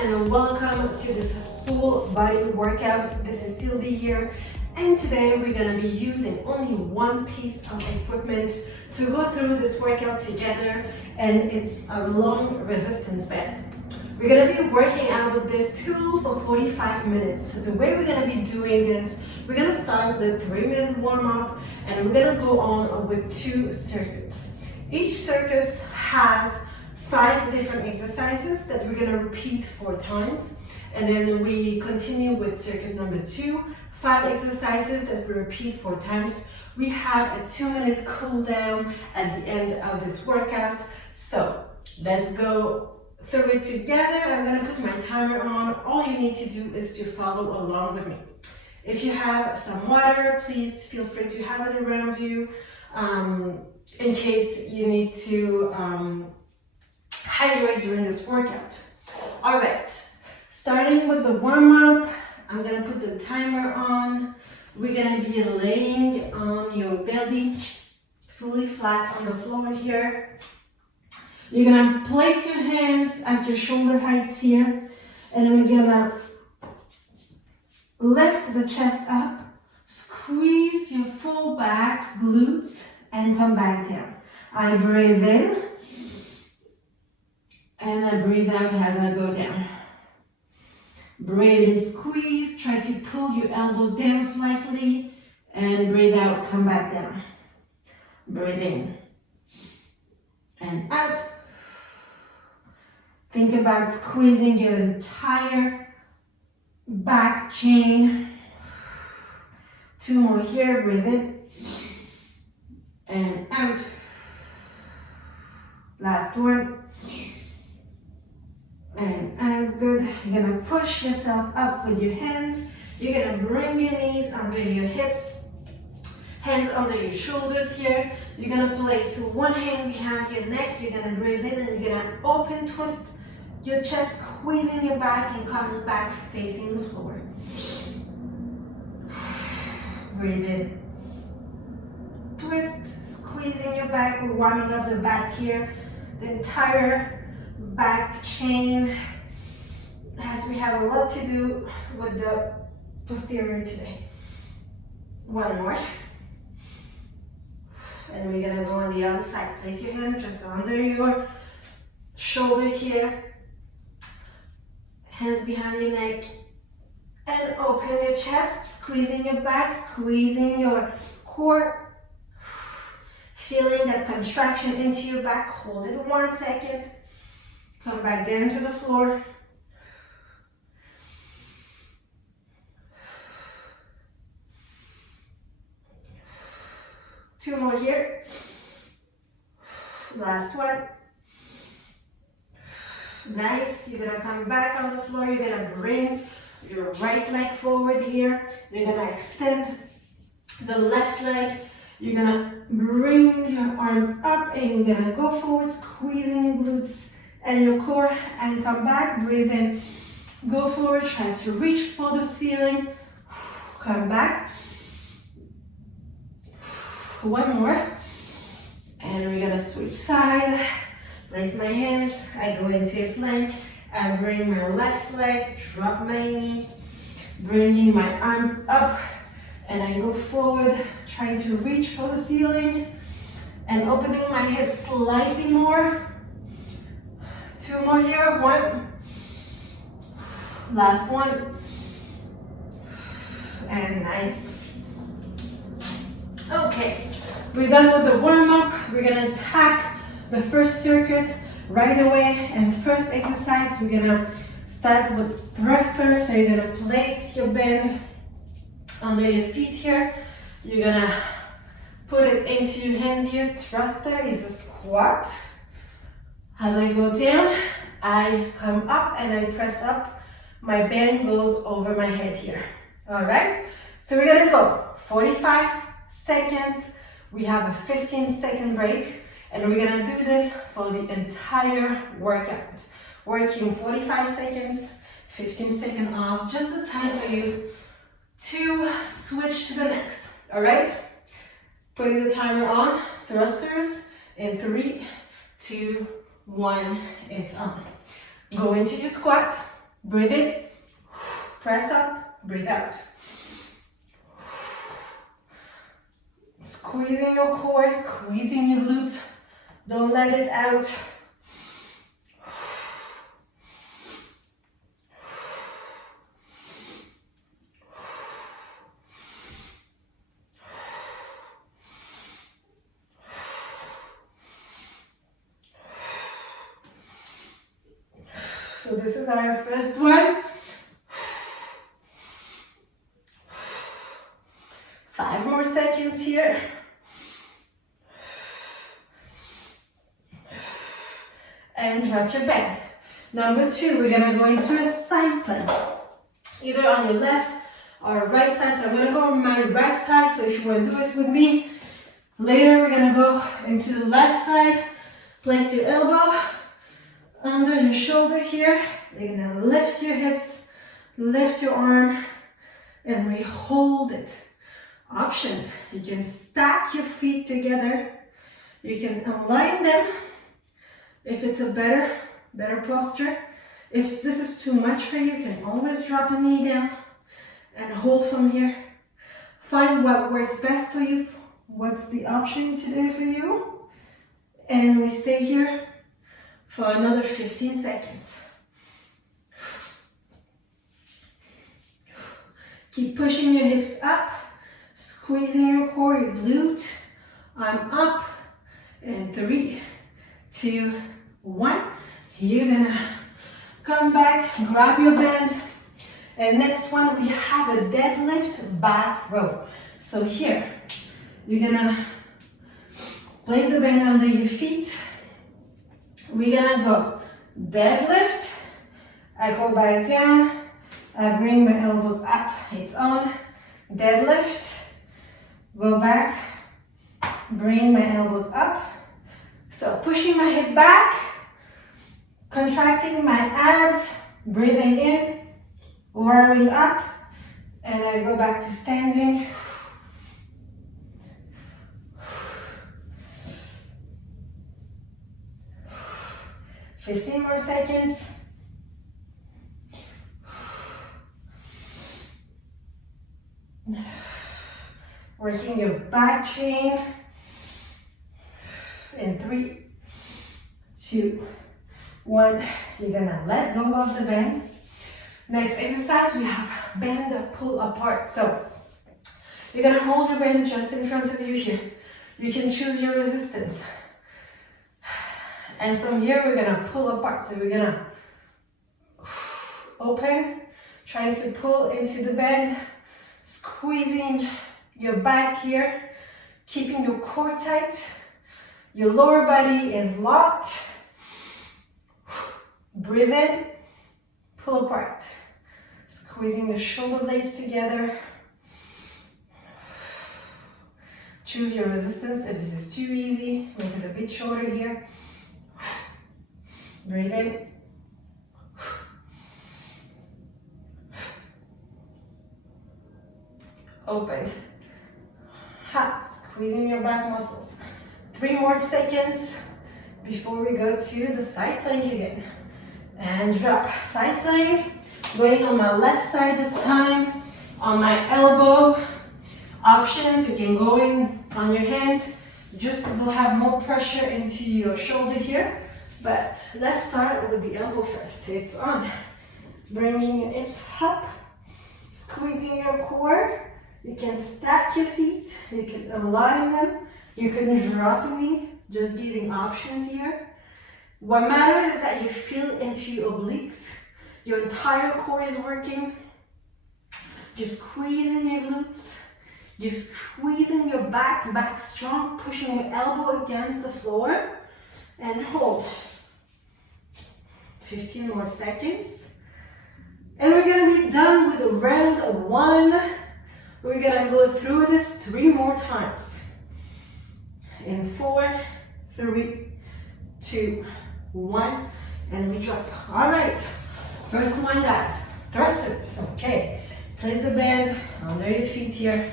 and welcome to this full body workout. This is Sylvie here, and today we're going to be using only one piece of equipment to go through this workout together, and it's a long resistance band. We're going to be working out with this tool for 45 minutes. So the way we're going to be doing this, we're going to start with a 3-minute warm-up, and we're going to go on with 2 circuits. Each circuit has 5 different exercises that we're going to repeat 4 times, and then we continue with circuit number 2, 5 exercises that we repeat 4 times. We have a 2-minute cool down at the end of this workout. So let's go through it together. I'm going to put my timer on. All you need to do is to follow along with me. If you have some water, please feel free to have it around you in case you need to hydrate during this workout. All right, starting with the warm-up, I'm gonna put the timer on. We're gonna be laying on your belly, fully flat on the floor here. You're gonna place your hands at your shoulder heights here, and we're gonna lift the chest up, squeeze your full back, glutes, and come back down. I breathe in, and I breathe out as I go down. Breathe in, squeeze, try to pull your elbows down slightly, and breathe out, come back down. Breathe in, and out. Think about squeezing your entire back chain. 2 more here, breathe in, and out. Last one. And good. You're gonna push yourself up with your hands. You're gonna bring your knees under your hips, hands under your shoulders here. You're gonna place one hand behind your neck. You're gonna breathe in, and you're gonna open, twist your chest, squeezing your back and coming back facing the floor. Breathe in. Twist, squeezing your back. We're warming up the back here. The entire back chain, as we have a lot to do with the posterior today. One more. And we're gonna go on the other side. Place your hand just under your shoulder here. Hands behind your neck. And open your chest, squeezing your back, squeezing your core. Feeling that contraction into your back. Hold it 1 second. Come back down to the floor. Two more here. Last one. Nice. You're gonna come back on the floor. You're gonna bring your right leg forward here. You're gonna extend the left leg. You're gonna bring your arms up and you're gonna go forward, squeezing your glutes and your core, and come back. Breathe in, go forward, try to reach for the ceiling. Come back. One more. And we're gonna switch side. Place my hands, I go into a plank. I bring my left leg, drop my knee, bringing my arms up, and I go forward, trying to reach for the ceiling, and opening my hips slightly more. 2 more here, 1. Last one. And nice. Okay, we're done with the warm-up. We're gonna attack the first circuit right away. And first exercise, we're gonna start with thrusters. So you're gonna place your band under your feet here. You're gonna put it into your hands here. Thruster is a squat. As I go down, I come up and I press up. My band goes over my head here. All right, so we're gonna go 45 seconds. We have a 15-second break, and we're gonna do this for the entire workout. Working 45 seconds, 15 seconds off, just the time for you to switch to the next. All right, putting the timer on. Thrusters in 3, 2, 1, it's on. Go into your squat. Breathe in, press up, breathe out. Squeezing your core, squeezing your glutes. Don't let it out. So this is our first one. 5 more seconds here. And drop your bend. Number 2, we're gonna go into a side plank. Either on your left or right side. So I'm gonna go on my right side. So if you wanna do this with me, later we're gonna go into the left side. Place your elbow under your shoulder here. You're gonna lift your hips, lift your arm, and we hold it. Options, you can stack your feet together. You can align them if it's a better posture. If this is too much for you, you can always drop a knee down and hold from here. Find what works best for you. What's the option today for you? And we stay here for another 15 seconds. Keep pushing your hips up, squeezing your core, your glute. I'm up. And 3, 2, 1. You're gonna come back, grab your band. And next one, we have a deadlift back row. So here, you're gonna place the band under your feet. We're gonna go deadlift. I go back down. I bring my elbows up. It's on. Deadlift. Go back. Bring my elbows up. So pushing my hip back. Contracting my abs. Breathing in. Warming up. And I go back to standing. 15 more seconds. Working your back chain. In 3, 2, 1. You're gonna let go of the band. Next exercise, we have bend and pull apart. So you're gonna hold your band just in front of you here. You can choose your resistance. And from here, we're gonna pull apart. So we're gonna open, trying to pull into the band, squeezing your back here, keeping your core tight. Your lower body is locked. Breathe in, pull apart. Squeezing your shoulder blades together. Choose your resistance. If this is too easy, make it a bit shorter here. Breathe in. Open. Ha, squeezing your back muscles. 3 more seconds before we go to the side plank again. And drop. Side plank. Going on my left side this time. On my elbow. Options, you can go in on your hand. Just will have more pressure into your shoulder here. But let's start with the elbow first. It's on. Bringing your hips up. Squeezing your core. You can stack your feet. You can align them. You can drop a knee. Just giving options here. What matters is that you feel into your obliques. Your entire core is working. You're squeezing your glutes. You're squeezing your back strong, pushing your elbow against the floor. And hold. 15 more seconds. And we're gonna be done with round 1. We're gonna go through this 3 more times. In 4, 3, 2, 1, and we drop. All right, first one, guys, thrusters. Okay, place the band under your feet here.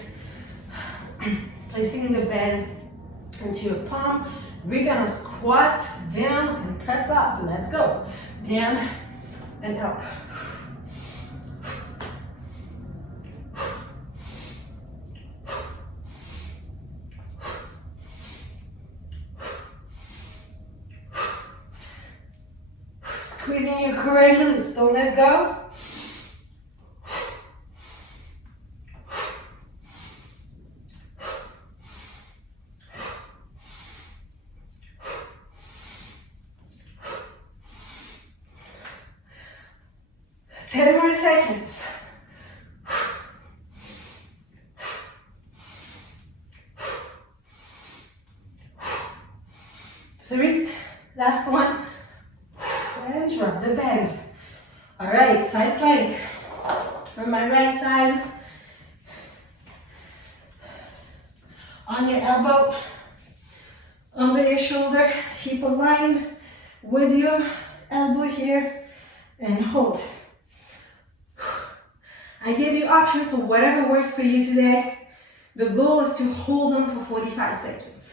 Placing the band into your palm. We're gonna squat down and press up. Let's go. Down and up. Squeezing your core glutes, don't let go. Ten more seconds. 3, last one, and drop the bend. All right, side plank. On my right side, on your elbow, under your shoulder, hip aligned with your elbow here, and hold. I gave you options, so whatever works for you today. The goal is to hold on for 45 seconds.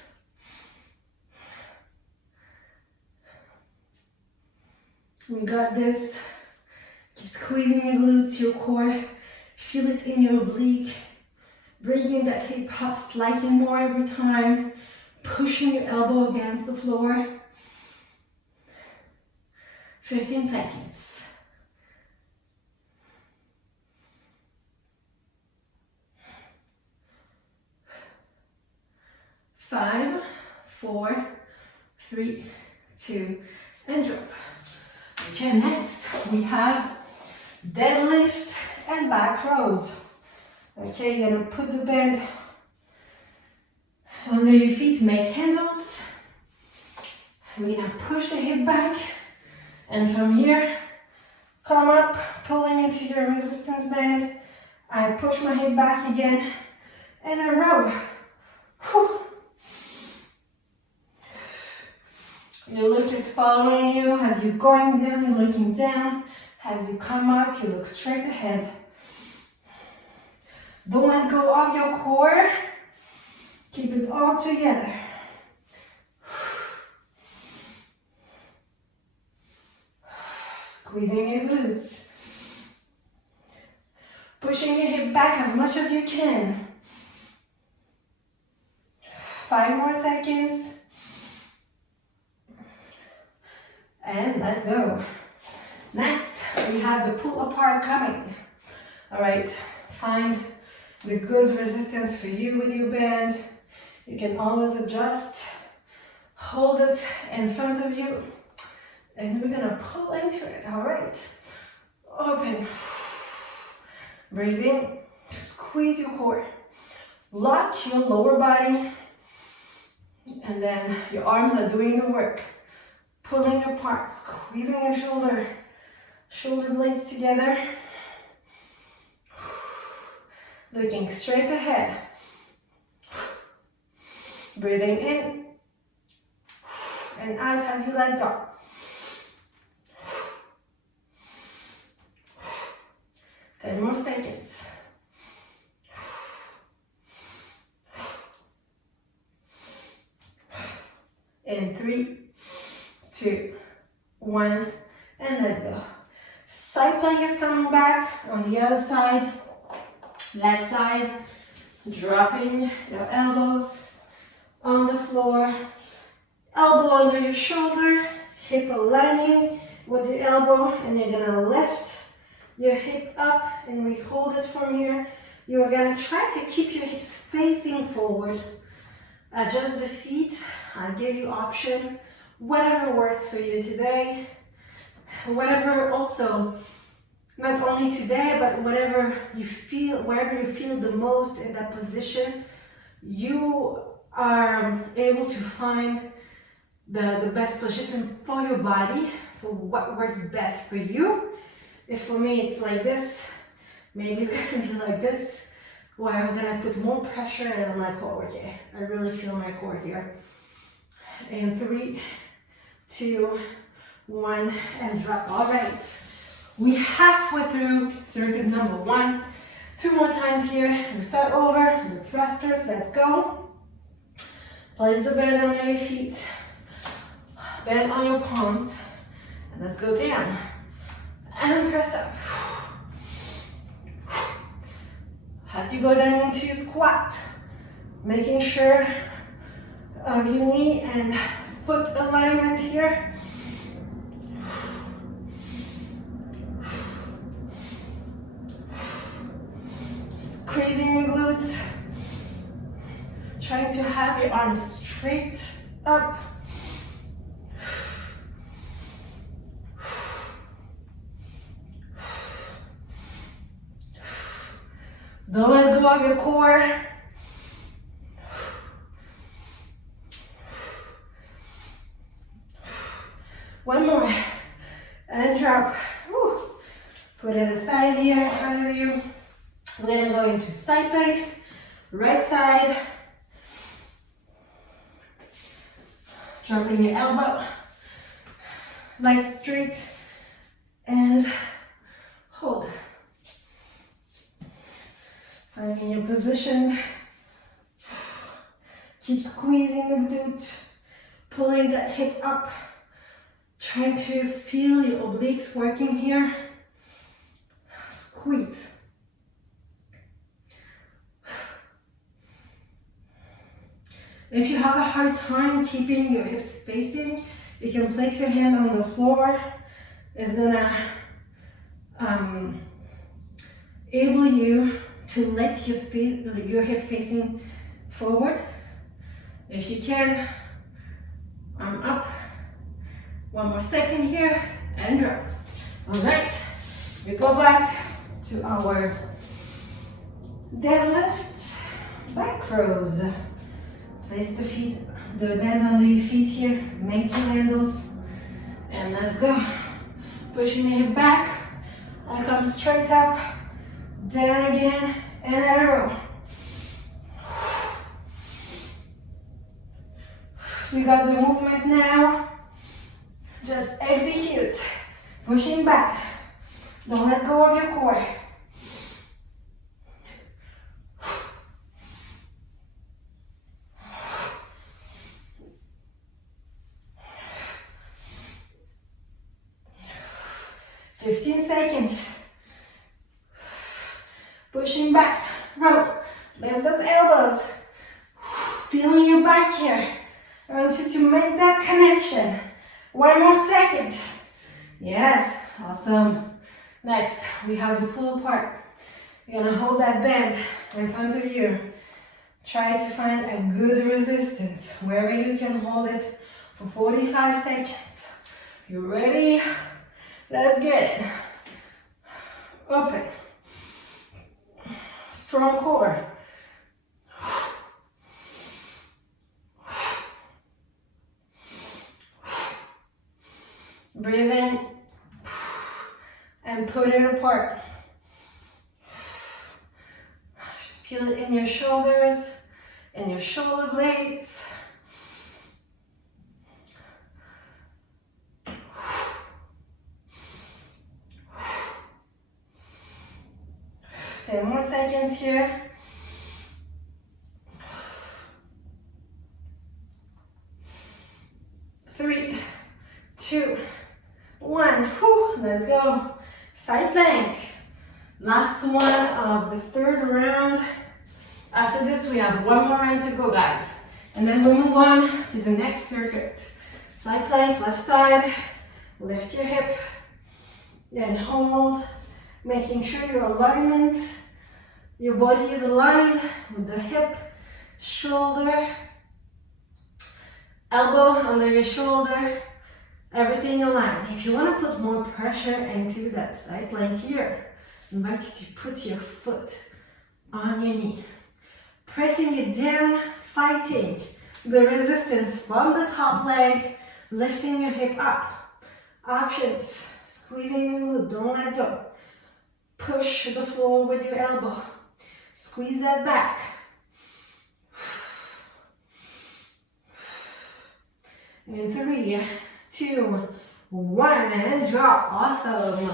We got this. Keep squeezing your glutes, your core. Feel it in your oblique. Bringing that hip up slightly more every time. Pushing your elbow against the floor. 15 seconds. 5, 4, 3, 2, and drop. Okay, next we have deadlift and back rows. Okay, you're gonna put the band under your feet, make handles. We're gonna push the hip back, and from here, come up, pulling into your resistance band. I push my hip back again, and I row. Whew. Your look is following you. As you're going down, you're looking down. As you come up, you look straight ahead. Don't let go of your core. Keep it all together. Squeezing your glutes. Pushing your hip back as much as you can. 5 more seconds. And let go. Next, we have the pull apart coming. All right, find the good resistance for you with your band. You can always adjust. Hold it in front of you. And we're gonna pull into it, all right? Open. Breathe in, squeeze your core. Lock your lower body. And then your arms are doing the work. Pulling apart, squeezing your shoulder blades together. Looking straight ahead. Breathing in and out as you let go. Ten more seconds. In 3, 2, 1, and let go. Side plank is coming back on the other side. Left side, dropping your elbows on the floor. Elbow under your shoulder, hip aligning with your elbow, and you're gonna lift your hip up, and we hold it from here. You're gonna try to keep your hips facing forward. Adjust the feet. I'll give you option. Whatever works for you today. Whatever also, not only today, but whatever you feel, wherever you feel the most in that position, you are able to find the best position for your body. So what works best for you? If for me it's like this, maybe it's gonna be like this, where I'm gonna put more pressure on my core. Okay, I really feel my core here. In 3, 2, 1, and drop. All right, we halfway through circuit number 1. 2 more times here. We start over the thrusters. Let's go. Place the band under your feet, bend on your palms, and let's go down and press up. As you go down into your squat, making sure of your knee and foot alignment here. have your arms straight up. Don't let go of your core. One more. And drop. Woo. Put it aside here in front of you. We're going to go into side plank. Right side. Dropping your elbow. Legs straight. And hold. Finding your position. Keep squeezing the glute. Pulling that hip up. Trying to feel your obliques working here. Squeeze. If you have a hard time keeping your hips facing, you can place your hand on the floor. It's gonna enable you to let your hip facing forward. If you can, arm up. One more second here and drop. All right, we go back to our deadlift back rows. Place the band under your feet here, make your handles, and let's go. Pushing the hip back, I come straight up, down again, and arrow. We got the movement now. Just execute. Pushing back. Don't let go of your core. Seconds. Pushing back. Row. Lift those elbows. Feeling your back here. I want you to make that connection. One more second. Yes, awesome. Next, we have the pull apart. You're gonna hold that band in front of you. Try to find a good resistance wherever you can hold it for 45 seconds. You ready? Let's get it. Open. Strong core. Breathe in and put it apart. Just feel it in your shoulders, in your shoulder blades. Ten more seconds here. Three, two, one. Whew, let go. Side plank. Last one of the third round. After this, we have one more round to go, guys. And then we'll move on to the next circuit. Side plank, left side. Lift your hip. Then hold. Making sure your alignment, your body is aligned with the hip, shoulder, elbow under your shoulder, everything aligned. If you want to put more pressure into that side plank here, I invite you to put your foot on your knee. Pressing it down, fighting the resistance from the top leg, lifting your hip up. Options, squeezing the glute, don't let go. Push the floor with your elbow. Squeeze that back. In 3, 2, 1, and drop. Awesome.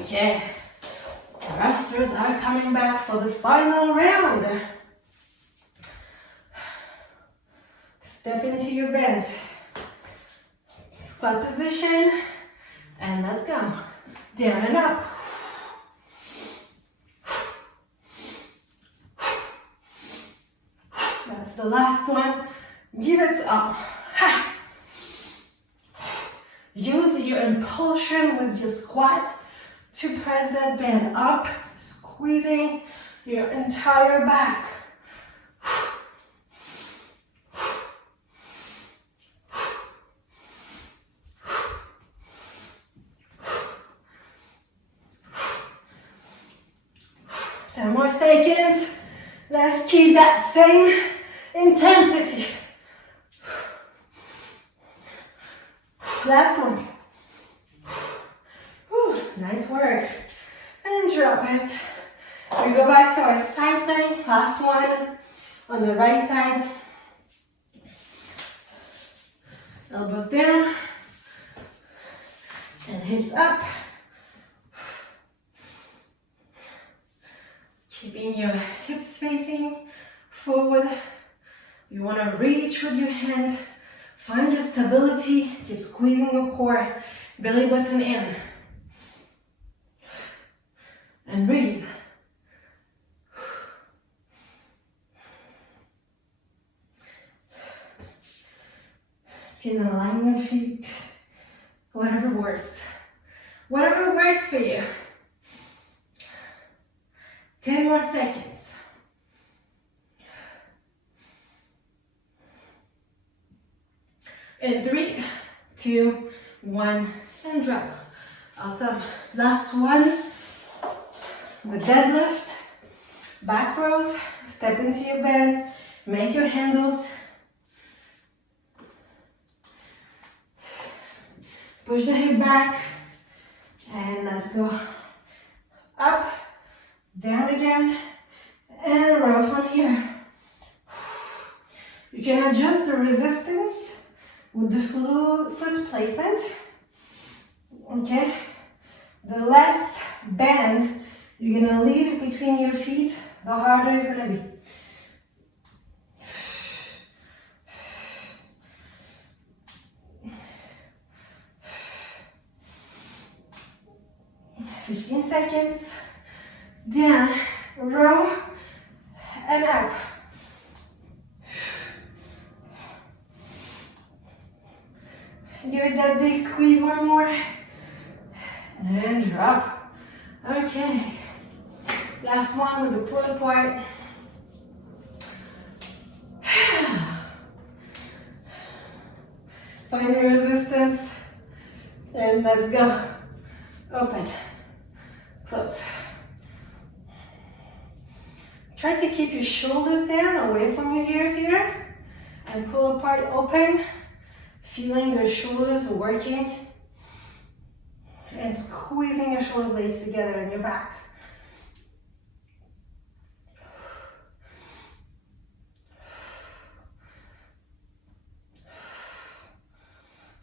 Okay. The resters are coming back for the final round. Step into your bend. Squat position. And let's go. Down and up. That's the last one. Give it up. Ha. Use your impulsion with your squat to press that band up, squeezing your entire back. 10 more seconds. Let's keep that same intensity. Last one. Nice work. And drop it. We go back to our side plank. Last one on the right side. Elbows down and hips up. Keeping your hips facing forward. You want to reach with your hand. Find your stability. Keep squeezing your core. Belly button in. And breathe. You can align your feet. Whatever works. Whatever works for you. 10 more seconds. In 3, 2, 1, and drop. Awesome. Last one. The deadlift. Back rows. Step into your bend. Make your handles. Push the hip back. And let's go up. Down again, and row from here. You can adjust the resistance with the foot placement. Okay? The less bend you're gonna leave between your feet, the harder it's gonna be. $15 seconds. Down, row, and up. Give it that big squeeze one more. And drop. Okay. Last one with the pull apart. Find the resistance. And let's go. Open. Close. Try to keep your shoulders down, away from your ears here. And pull apart, open. Feeling the shoulders working. And squeezing your shoulder blades together in your back.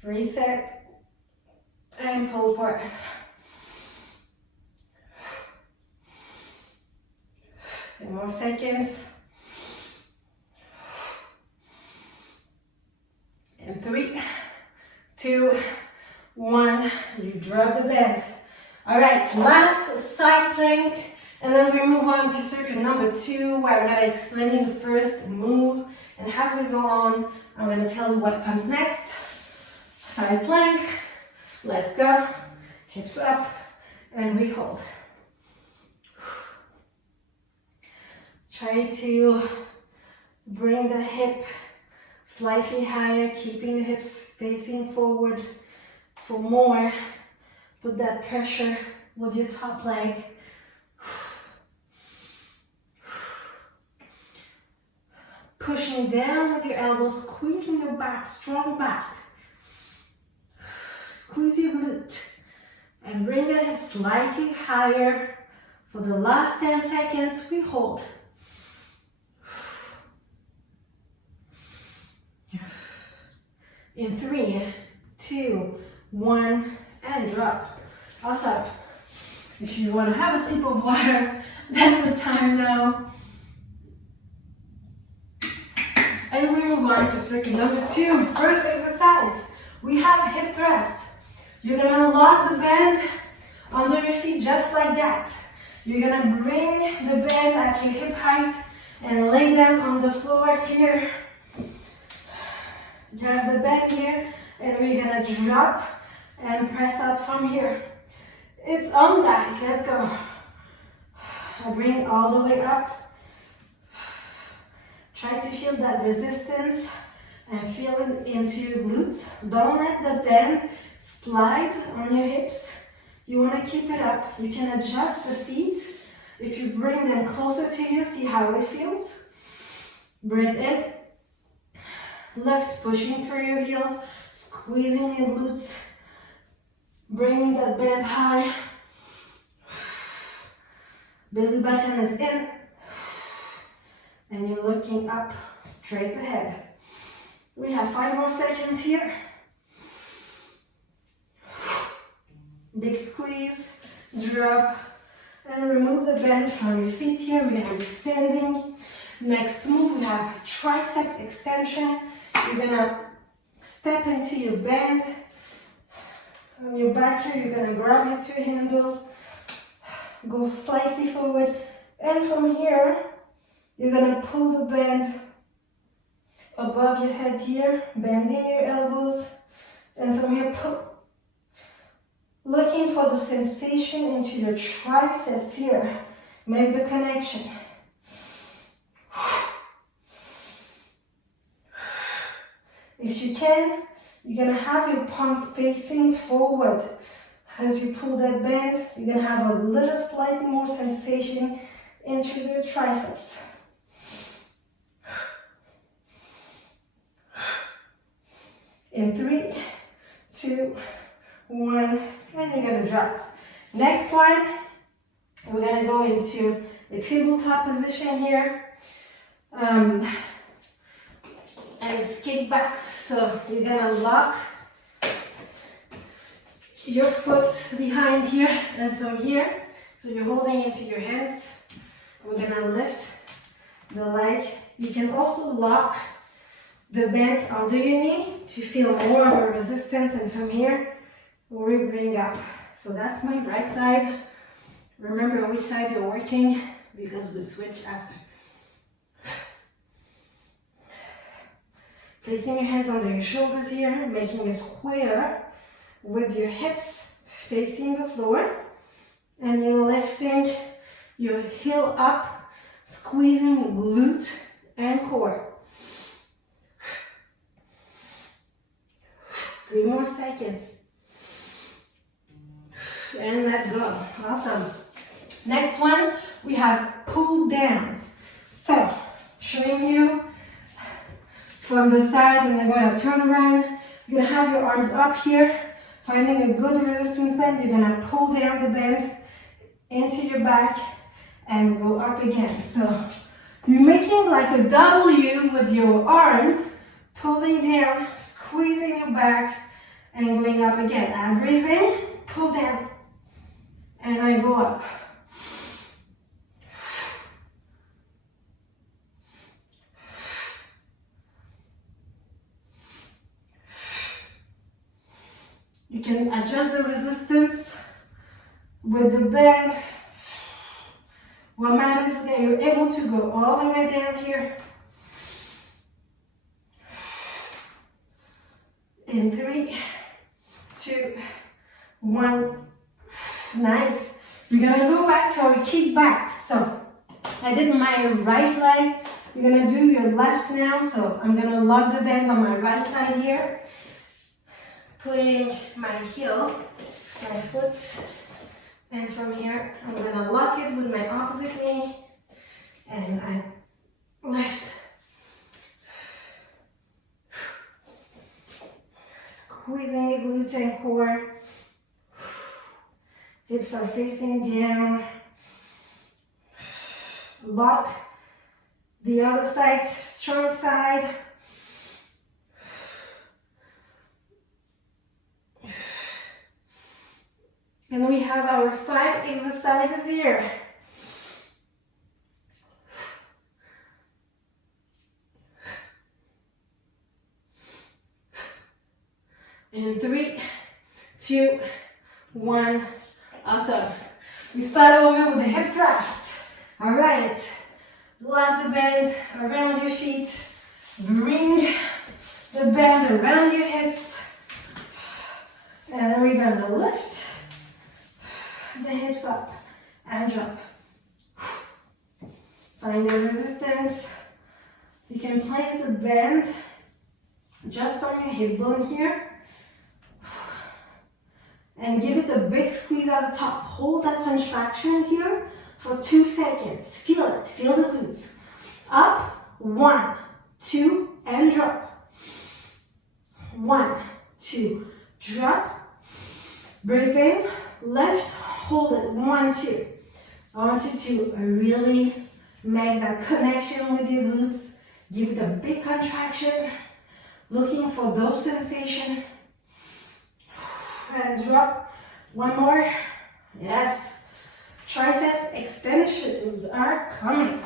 Reset. And pull apart. 10 more seconds. And 3, 2, 1. You drop the bend. All right, last side plank. And then we move on to circuit number 2, where I'm going to explain you the first move. And as we go on, I'm going to tell you what comes next. Side plank. Let's go. Hips up. And we hold. Try to bring the hip slightly higher, keeping the hips facing forward for more. Put that pressure with your top leg. Pushing down with your elbows, squeezing your back, strong back. Squeeze your glute and bring the hip slightly higher. For the last 10 seconds, we hold. In 3, 2, 1, and drop. Awesome. If you want to have a sip of water, that's the time now. And we move on to circuit number 2. First exercise, we have hip thrust. You're going to lock the band under your feet just like that. You're going to bring the band at your hip height and lay them on the floor here. You have the bend here, and we're gonna drop and press up from here. It's on, guys. Let's go. I bring all the way up. Try to feel that resistance and feel it into your glutes. Don't let the bend slide on your hips. You want to keep it up. You can adjust the feet If you bring them closer to you, see how it feels. Breathe in. Lift, pushing through your heels, squeezing your glutes, bringing that band high. Belly button is in, and you're looking up, straight ahead. We have 5 more seconds here. Big squeeze, drop, and remove the band from your feet here. We're gonna be standing. Next move, we have triceps extension. You're gonna step into your band. On your back here, you're gonna grab your 2 handles, go slightly forward, and from here, you're gonna pull the band above your head here, bending your elbows, and from here, pull. Looking for the sensation into your triceps here. Make the connection. If you can, you're gonna have your palm facing forward. As you pull that band, you're gonna have a little slightly more sensation into the triceps. In 3, 2, 1, and you're gonna drop. Next one, we're gonna go into a tabletop position here. And it's kickbacks, so you're gonna lock your foot behind here and from here. So you're holding into your hands. We're gonna lift the leg. You can also lock the band under your knee to feel more of a resistance, and from here, we bring up. So that's my right side. Remember which side you're working because we switch after. Placing your hands under your shoulders here, making a square with your hips facing the floor, and you're lifting your heel up, squeezing glute and core. 3 more seconds. And let go. Awesome. Next one, we have pull downs. So, showing you from the side, and then going to turn around. You're gonna have your arms up here, finding a good resistance band. You're gonna pull down the band into your back and go up again. So you're making like a W with your arms, pulling down, squeezing your back, and going up again. I'm breathing, pull down, and I go up. You can adjust the resistance with the band. What matters is that you're able to go all the way down here. In 3, 2, 1. Nice. We're gonna go back to our kickbacks. So I did my right leg. You're gonna do your left now. So I'm gonna lock the band on my right side here. Putting my heel, my foot, and from here I'm gonna lock it with my opposite knee, and I lift. Squeezing the glutes and core. Hips are facing down. Lock the other side, strong side. And we have our 5 exercises here. In 3, 2, 1. Awesome. We start over with the hip thrust. All right. Lock the band around your feet. Bring the band around your hips. And we're gonna lift the hips up and drop. Find the resistance. You can place the band just on your hip bone here and give it a big squeeze at the top. Hold that contraction here for 2 seconds. Feel it, feel the glutes. Up, 1, 2, and drop. 1, 2, drop. Breathe in, lift, hold it, 1, 2. I want you to really make that connection with your glutes. Give it a big contraction. Looking for those sensations. And drop. 1 more. Yes. Tricep extensions are coming.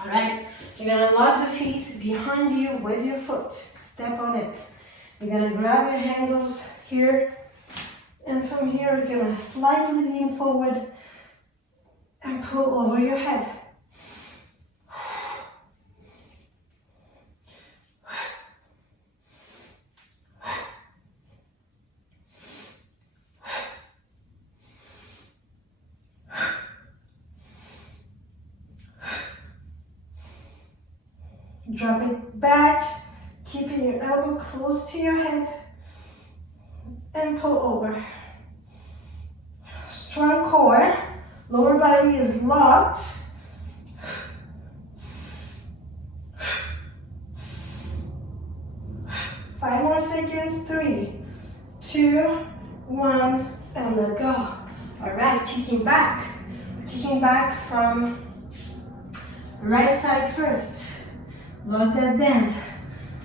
All right. You're going to lock the feet behind you with your foot. Step on it. You're going to grab your handles here. And from here, you're going to slightly lean forward and pull over your head. Drop it back, keeping your elbow close to your head, and pull over. Strong core, lower body is locked. 5 more seconds, 3, 2, 1, and let go. All right, kicking back from right side first. Lock that band,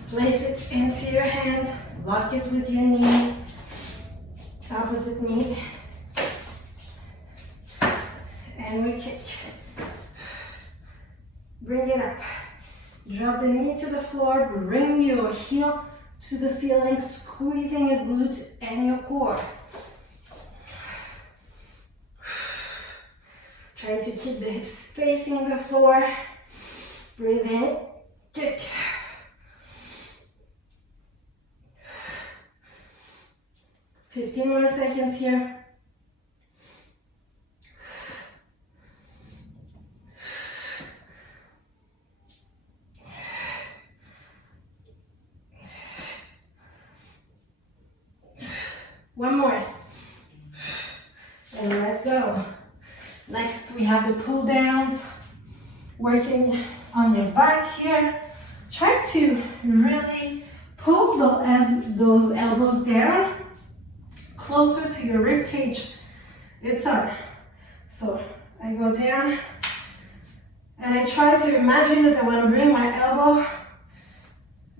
place it into your hand, lock it with your knee, opposite knee, and we kick. Bring it up, drop the knee to the floor, bring your heel to the ceiling, squeezing your glute and your core. Trying to keep the hips facing the floor, breathe in. Kick. 15 more seconds here. One more. And let go. Next, we have the pull downs. Working on your back here. Try to really pull those elbows down closer to your rib cage. It's on. So I go down and I try to imagine that I want to bring my elbow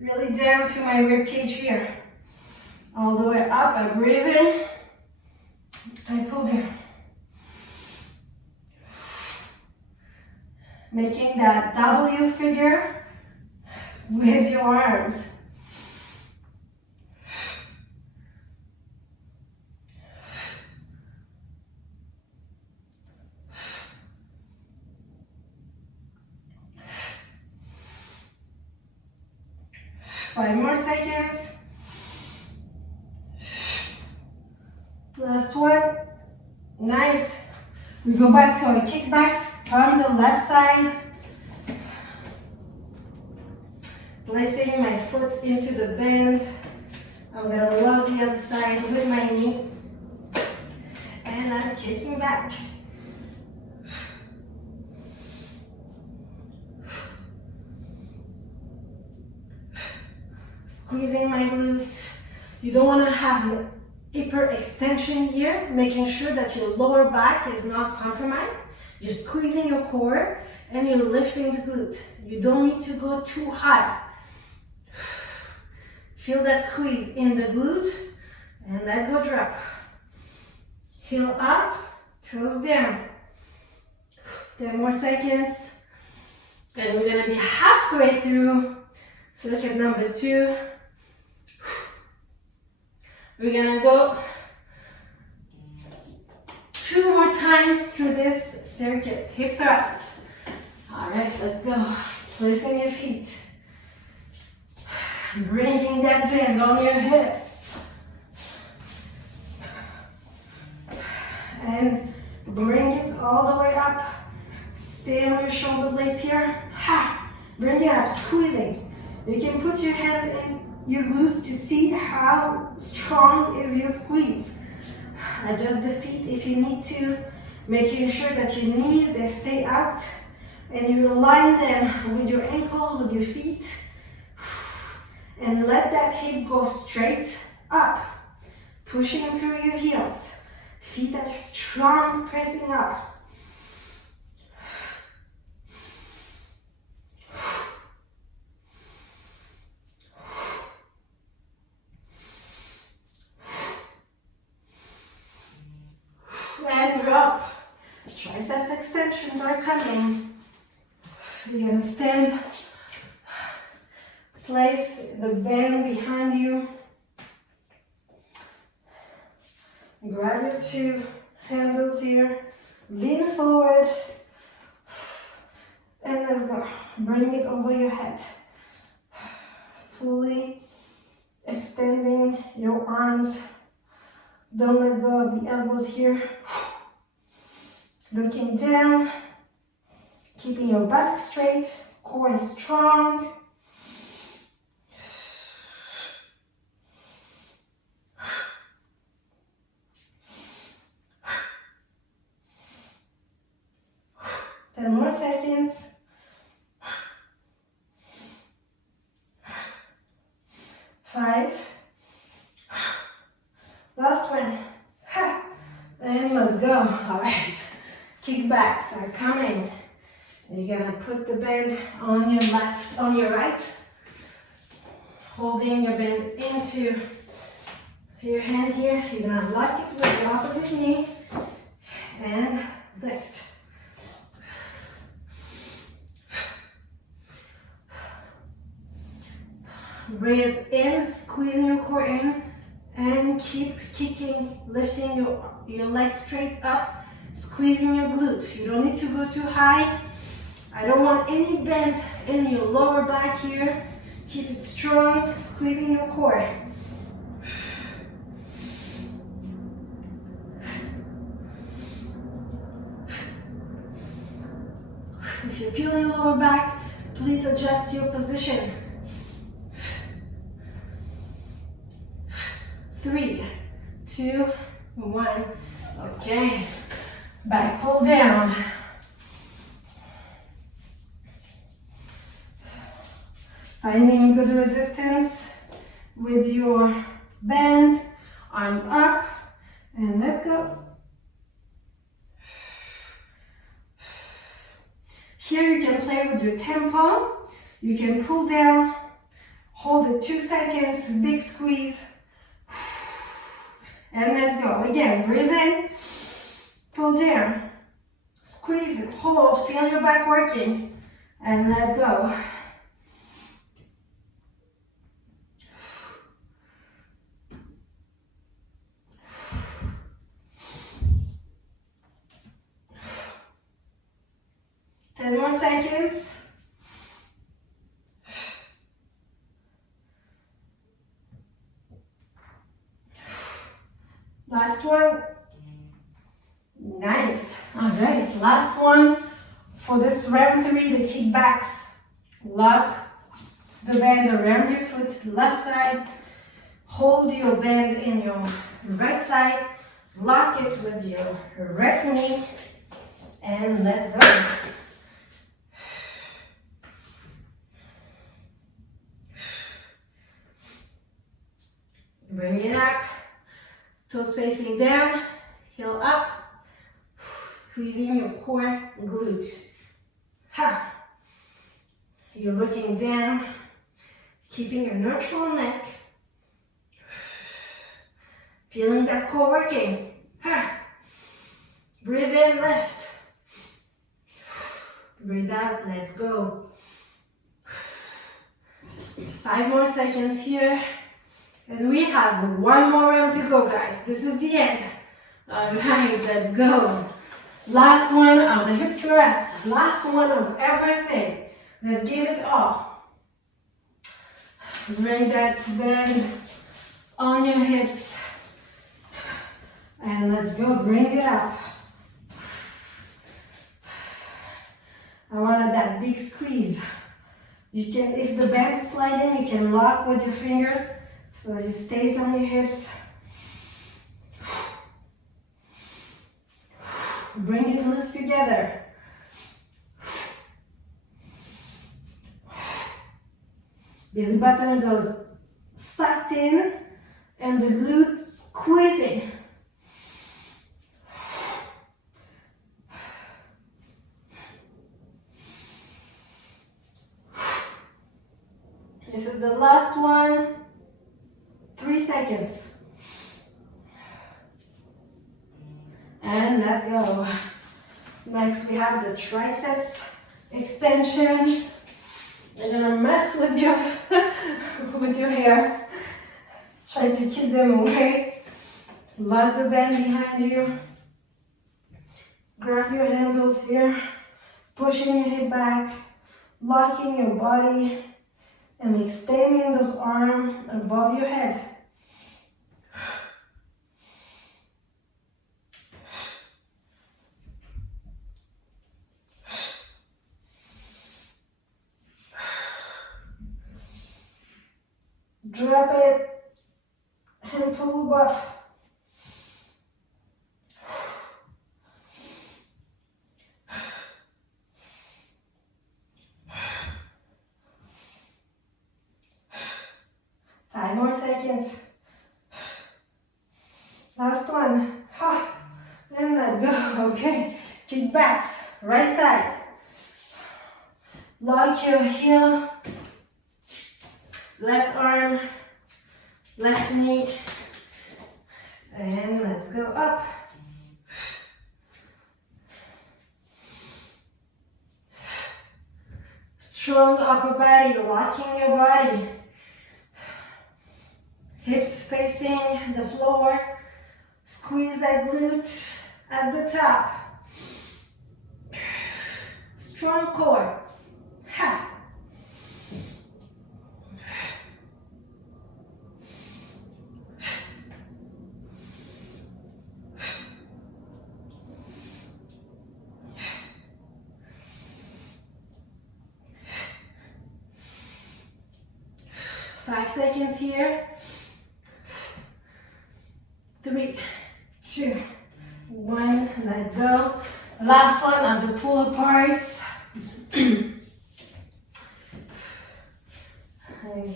really down to my rib cage here. All the way up, I breathe in, I pull down. Making that W figure with your arms. Five more seconds. Last one. Nice. We go back to our kickbacks from the left side. Placing my foot into the bend. I'm gonna lock the other side with my knee. And I'm kicking back. Squeezing my glutes. You don't want to have hyper extension here, making sure that your lower back is not compromised. You're squeezing your core and you're lifting the glute. You don't need to go too high. Feel that squeeze in the glute and let go drop. Heel up, toes down. 10 more seconds. And we're gonna be halfway through circuit number 2. We're gonna go 2 more times through this circuit. Hip thrust. All right, let's go. Placing your feet. Bringing that bend on your hips. And bring it all the way up. Stay on your shoulder blades here. Ha! Bring it up, squeezing. You can put your hands in your glutes to see how strong is your squeeze. Adjust the feet if you need to. Making sure that your knees, they stay out and you align them with your ankles, with your feet. And let that hip go straight up, pushing through your heels. Feet are strong, pressing up. And drop. Triceps extensions are coming. You're gonna stand. Place the band behind you. Grab your two handles here. Lean forward. And let's go. Bring it over your head. Fully extending your arms. Don't let go of the elbows here. Looking down. Keeping your back straight. Core is strong. More seconds. 5. Last one. And let's go. All right. Kickbacks are coming. You're gonna put the band on your left, on your right. Holding your band into your hand here. You're gonna lock it with the opposite knee and lift. Breathe in, squeezing your core in, and keep kicking, lifting your legs straight up, squeezing your glutes. You don't need to go too high. I don't want any bend in your lower back here. Keep it strong, squeezing your core. If you're feeling lower back, please adjust your position. 3, 2, 1. Okay, back pull down. Finding good resistance with your band, arms up, and let's go. Here you can play with your tempo. You can pull down, hold it 2 seconds, big squeeze. And let go. Again, breathe in, pull down, squeeze it, hold, feel your back working, and let go. Ten more seconds. Last one. Nice. All right, last one for this round 3, the kickbacks. Lock the band around your foot, left side. Hold your band in your right side. Lock it with your right knee. And let's go. Bring it up. Toes facing down, heel up, squeezing your core glute. Ha! You're looking down, keeping a neutral neck, feeling that core working. Ha! Breathe in, lift. Breathe out, let go. 5 more seconds here. And we have 1 more round to go, guys. This is the end. All right, let's go. Last one of the hip thrust. Last one of everything. Let's give it all. Bring that bend on your hips. And let's go, bring it up. I wanted that big squeeze. You can, if the band is sliding, you can lock with your fingers. So as it stays on your hips, bring glutes together. Belly button goes sucked in and the glutes squeezing. This is the last one. 3 seconds. And let go. Next we have the triceps extensions. They're gonna mess with your with your hair. Try to keep them away. Lock the band behind you. Grab your handles here. Pushing your hip back. Locking your body. And extending those arms above your head. Drop it and pull up. Five more seconds. Last one. Then let go. Okay. Kickbacks. Right side. Lock your heel. Left arm. Left knee. And let's go up. Strong upper body. Locking your body. Hips facing the floor. Squeeze that glute at the top. Strong core. Ha. Five seconds here. 3, 2, 1, let go. Last one of the pull aparts. And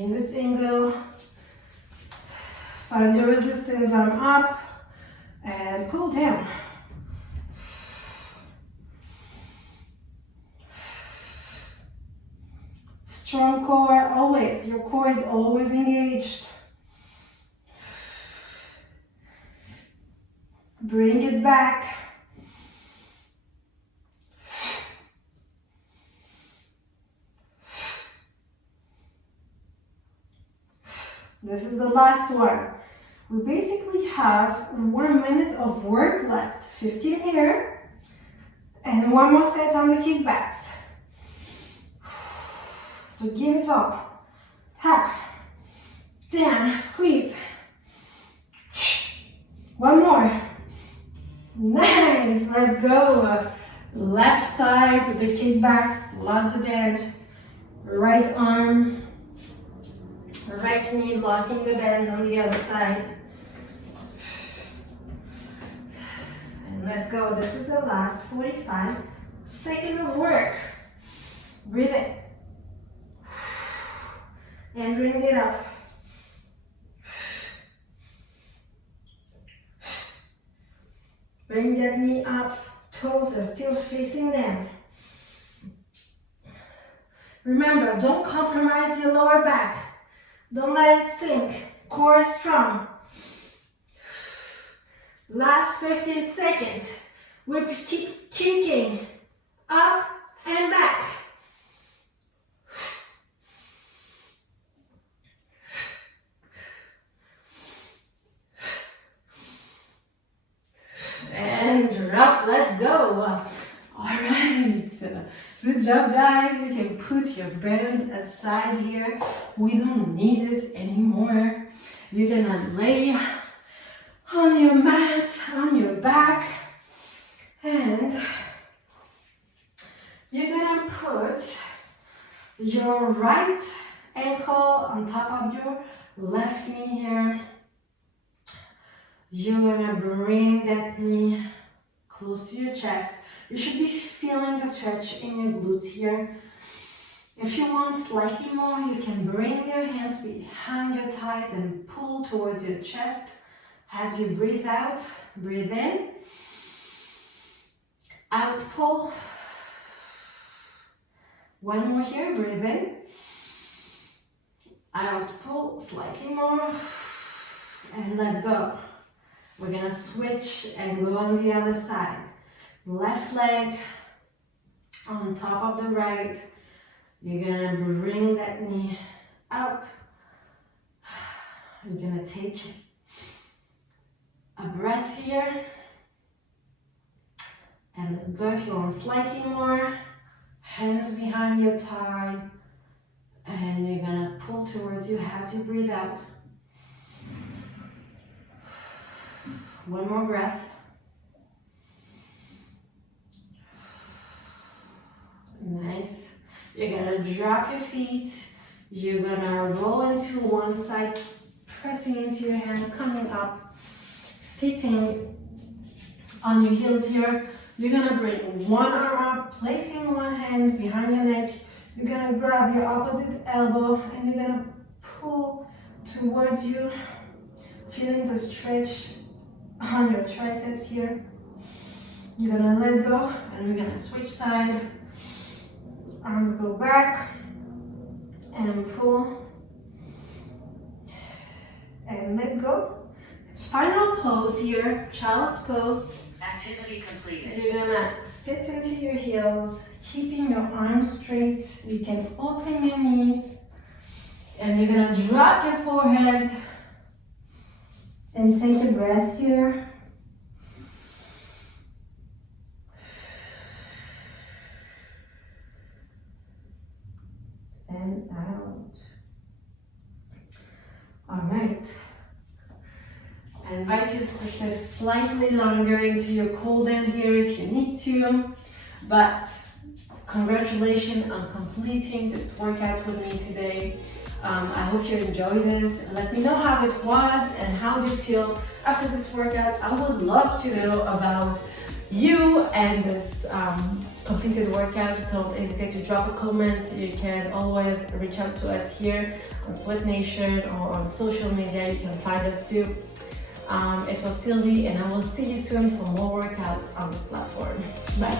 in this angle, find your resistance arm up and pull down. Strong core always, your core is always engaged. Bring it back. This is the last one. We basically have 1 minute of work left. 15 here. And one more set on the kickbacks. So give it all. Ha. Down, squeeze. One more. Nice, let go. Left side with the kickbacks, lock the band. Right arm, right knee blocking the band on the other side. And let's go. This is the last 45 seconds of work. Breathe in. And bring it up. Bring that knee up, toes are still facing down. Remember, don't compromise your lower back. Don't let it sink. Core is strong. Last 15 seconds. We keep kicking up and back. And drop, let go. All right. Good job, guys. You can put your bands aside here. We don't need it anymore. You're gonna lay on your mat, on your back, and you're gonna put your right ankle on top of your left knee here. You're gonna bring that knee close to your chest. You should be feeling the stretch in your glutes here. If you want slightly more, you can bring your hands behind your thighs and pull towards your chest. As you breathe out, breathe in. Out, pull. One more here, breathe in. Out, pull, slightly more. And let go. We're gonna switch and go on the other side. Left leg on top of the right. You're gonna bring that knee up. You're gonna take a breath here. And let go if you want slightly more. Hands behind your thigh. And you're gonna pull towards you as you breathe out. One more breath. Nice. You're gonna drop your feet. You're gonna roll into one side, pressing into your hand, coming up, sitting on your heels here. You're gonna bring one arm up, placing one hand behind your neck. You're gonna grab your opposite elbow and you're gonna pull towards you, feeling the stretch on your triceps here. You're gonna let go and we're gonna switch side. Arms go back and pull and let go. Final pose here, child's pose. Activity completed. You're gonna sit into your heels, keeping your arms straight. You can open your knees and you're gonna drop your forehead and take a breath here. And out. All right. I invite you to stay slightly longer into your cool down here if you need to, but congratulations on completing this workout with me today. I hope you enjoyed this. Let me know how it was and how you feel after this workout. I would love to know about you and this completed workout. Don't hesitate to drop a comment. You can always reach out to us here on Sweat Nation or on social media. You can find us too. It was Sylvie and I will see you soon for more workouts on this platform. Bye.